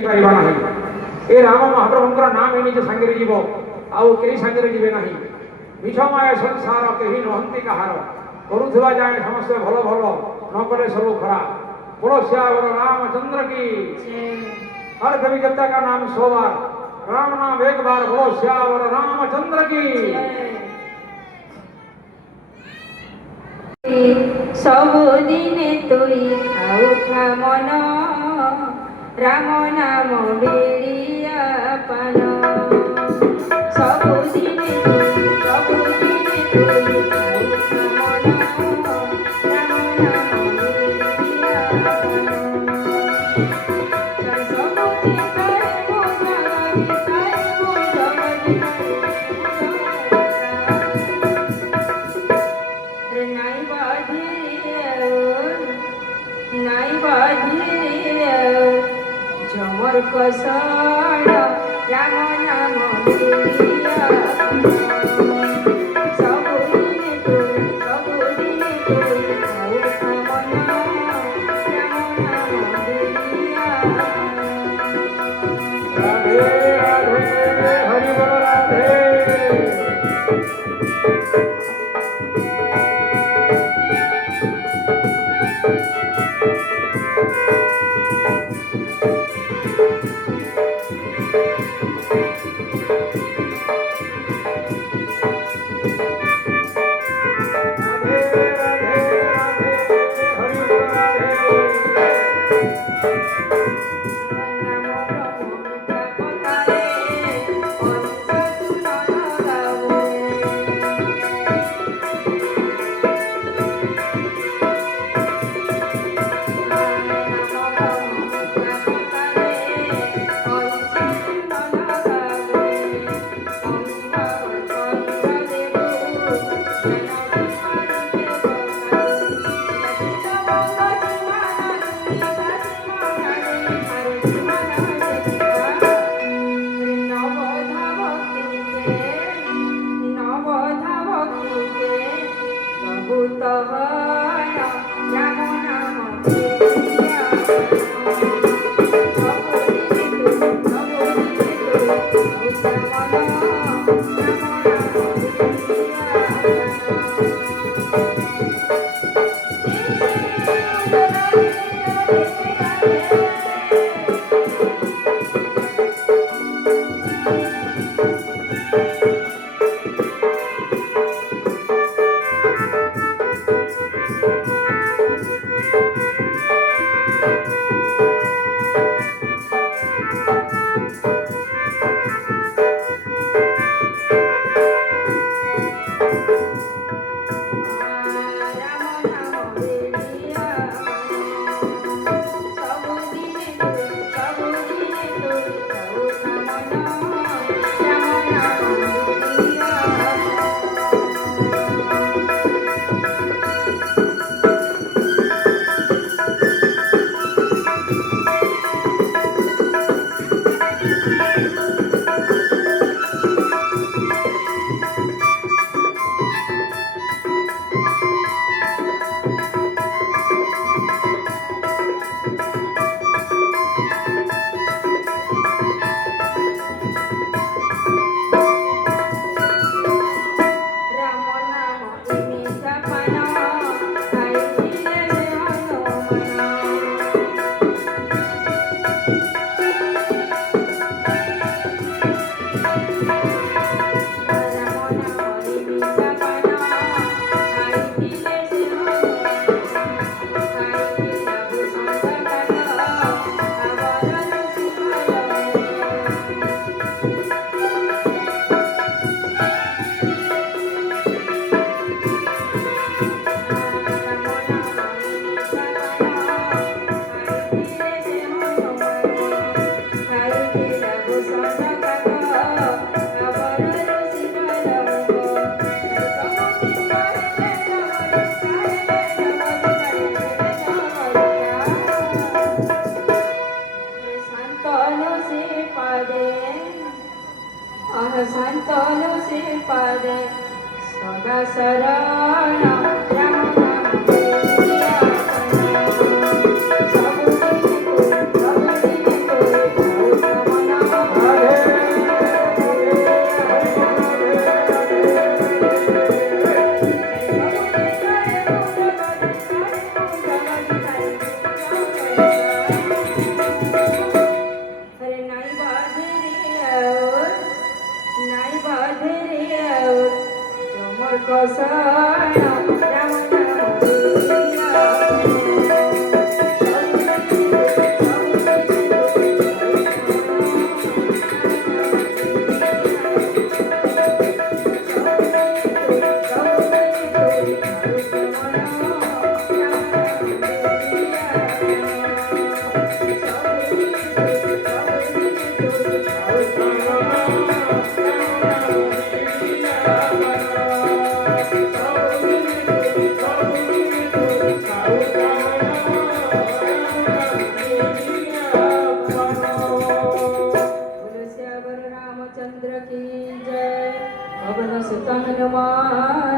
Paribas नाही। ए राम महाप्रभुंकर नाम ही निज संगे जीव आउ केही संगे जीवे नाही। मिछमाय संसार केही नहंती कहार करुथुवा जाए समस्त भल भल न करे सब खराब। बोलो श्यावर रामचंद्र की। हर कवि जत्ता का नाम 100 बार, राम नाम एक बार। बोलो श्यावर रामचंद्र की। सबुदिने तुई खाउखा मन राम नाम बेड़िया पान। सबुदिने तुई खाउखा मन राम नाम बेड़िया पान। सबुदि करे मो जगति करे मो जगति करे नाई बाधिरे झमर कषण राम नाम बेड़िया सबुदिने तुई खाउखा मन राम नाम बेड़िया। राधे राधे हरि बोल राधे। संतों से पदे सदा शरण राम नाम बेड़िया पान। सबुदिने तुई जय पवन सुत हनुमान